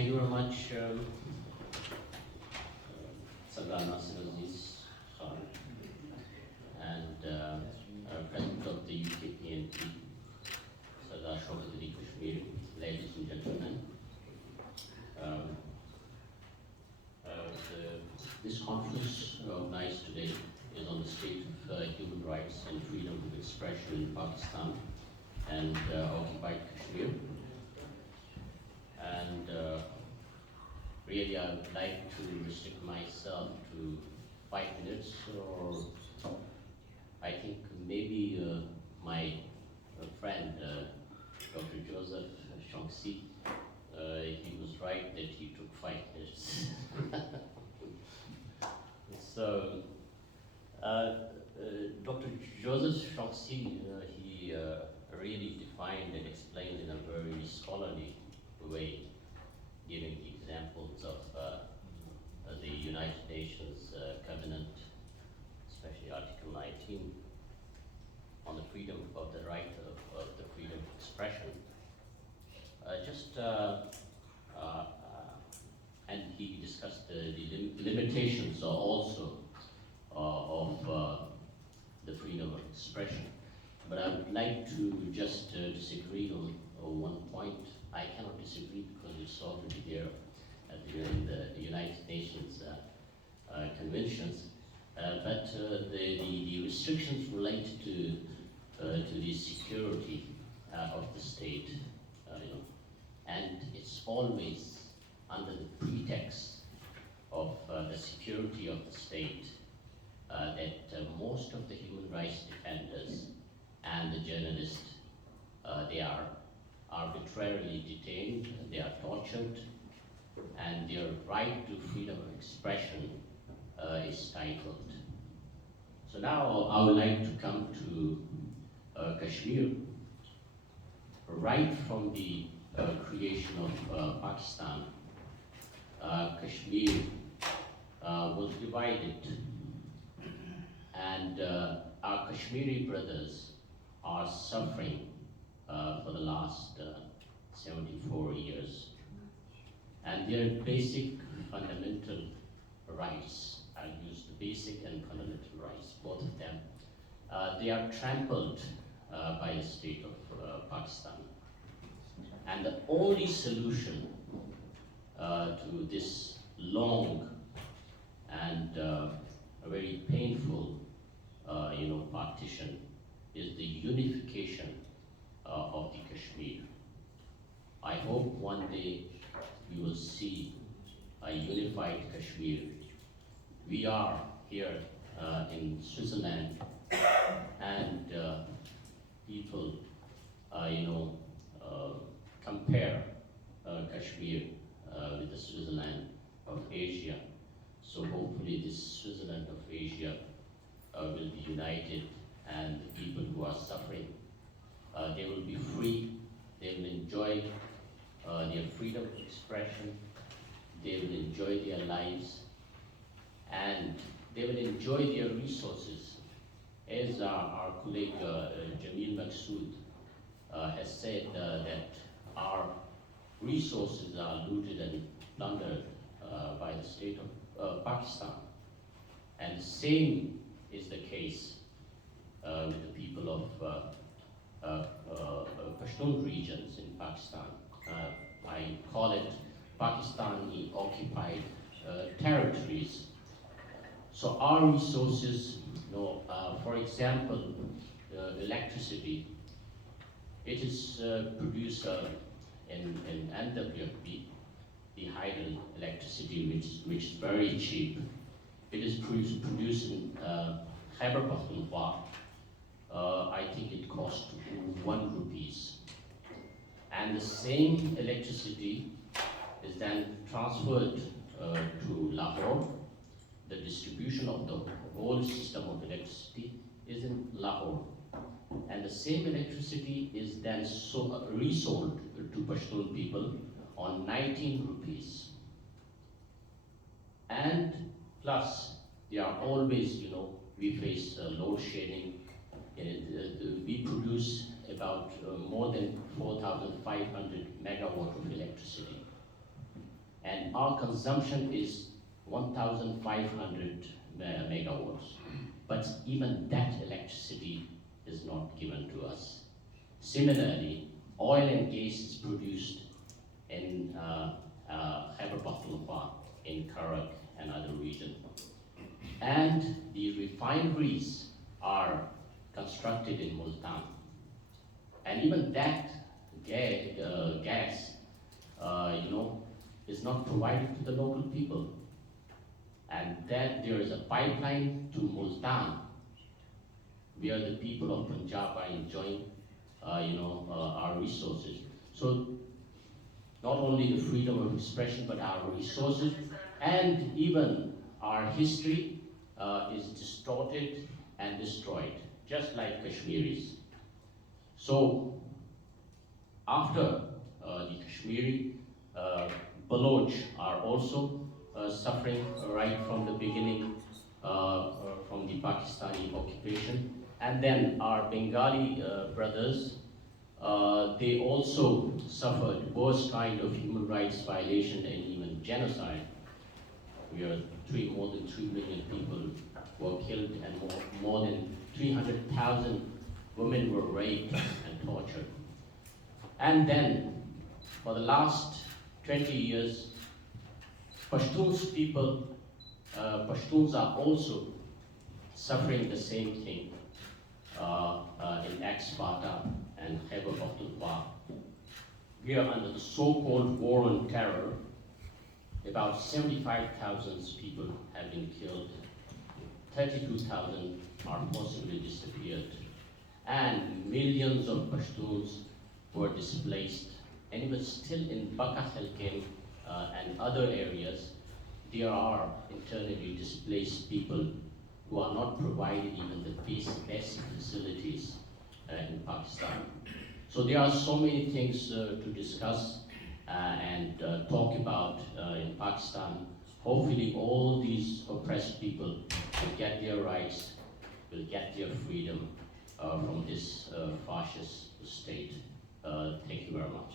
Thank you very much, Sardar Nasir Aziz Khan, and President of the UKPNP, Sardar Shaukat Kashmir, ladies and gentlemen. This conference organized today is on the state of human rights and freedom of expression in Pakistan and occupied Kashmir. And really, I would like to restrict myself to 5 minutes, or I think maybe my friend, Dr. Joseph Chongsi, he was right that he took 5 minutes. So, Dr. Joseph Chongsi, he really defined and explained in a very scholarly way, giving examples of the United Nations Covenant, especially Article 19, on the freedom of the right of the freedom of expression. And he discussed the limitations also of the freedom of expression. But I would like to just disagree on one point. I cannot disagree because it's already there in the United Nations conventions. But the restrictions related to the security of the state, and it's always under the pretext of the security of the state that most of the human rights defenders and the journalists, they are arbitrarily detained, they are tortured, and their right to freedom of expression is stifled. So now I would like to come to Kashmir. Right from the creation of Pakistan, Kashmir was divided, and our Kashmiri brothers are suffering for the last 74 years. And their basic fundamental rights, I'll use the basic and fundamental rights, both of them, they are trampled by the state of Pakistan. And the only solution to this long and very painful partition is the unification of the Kashmir. I hope one day we will see a unified Kashmir. We are here in Switzerland, and people, compare Kashmir with the Switzerland of Asia. So hopefully this Switzerland of Asia will be united, and the people who are suffering, they will be free, they will enjoy their freedom of expression, they will enjoy their lives, and they will enjoy their resources. As our colleague Jamil Maqsood has said that our resources are looted and plundered by the state of Pakistan. And the same is the case with the people of Pashtun regions in Pakistan. I call it Pakistani occupied territories. So our resources, for example, electricity, it is produced in NWFB, the hydroelectricity, which is very cheap. It is produced in Khyber. I think it costs 1 rupees. And the same electricity is then transferred to Lahore. The distribution of the whole system of electricity is in Lahore. And the same electricity is then resold to Pashtun people on 19 rupees. And plus, there are always, we face load shedding. We produce about more than 4,500 megawatt of electricity. and our consumption is 1,500 megawatts. But even that electricity is not given to us. Similarly, oil and gas is produced in Khyber, in Karak and other regions. And the refineries are constructed in Multan. And even that gas, is not provided to the local people. And that there is a pipeline to Multan, where the people of Punjab are enjoying, our resources. So not only the freedom of expression, but our resources and even our history is distorted and destroyed, just like Kashmiris. So after the Kashmiri, Baloch are also suffering right from the beginning from the Pakistani occupation. And then our Bengali brothers, they also suffered worst kind of human rights violation and even genocide, where more than 3 million people were killed and more than 300,000 women were raped and tortured. And then, for the last 20 years, Pashtuns people, Pashtuns are also suffering the same thing in ex-Fata and Khyber Pakhtunkhwa. We are under the so-called war on terror. About 75,000 people have been killed, 32,000 are possibly disappeared, and millions of Pashtuns were displaced. And even still in Baka Khalkim and other areas, there are internally displaced people who are not provided even the basic facilities in Pakistan. So there are so many things to discuss and talk about in Pakistan. Hopefully all these oppressed people will get their rights, will get their freedom from this fascist state. Thank you very much.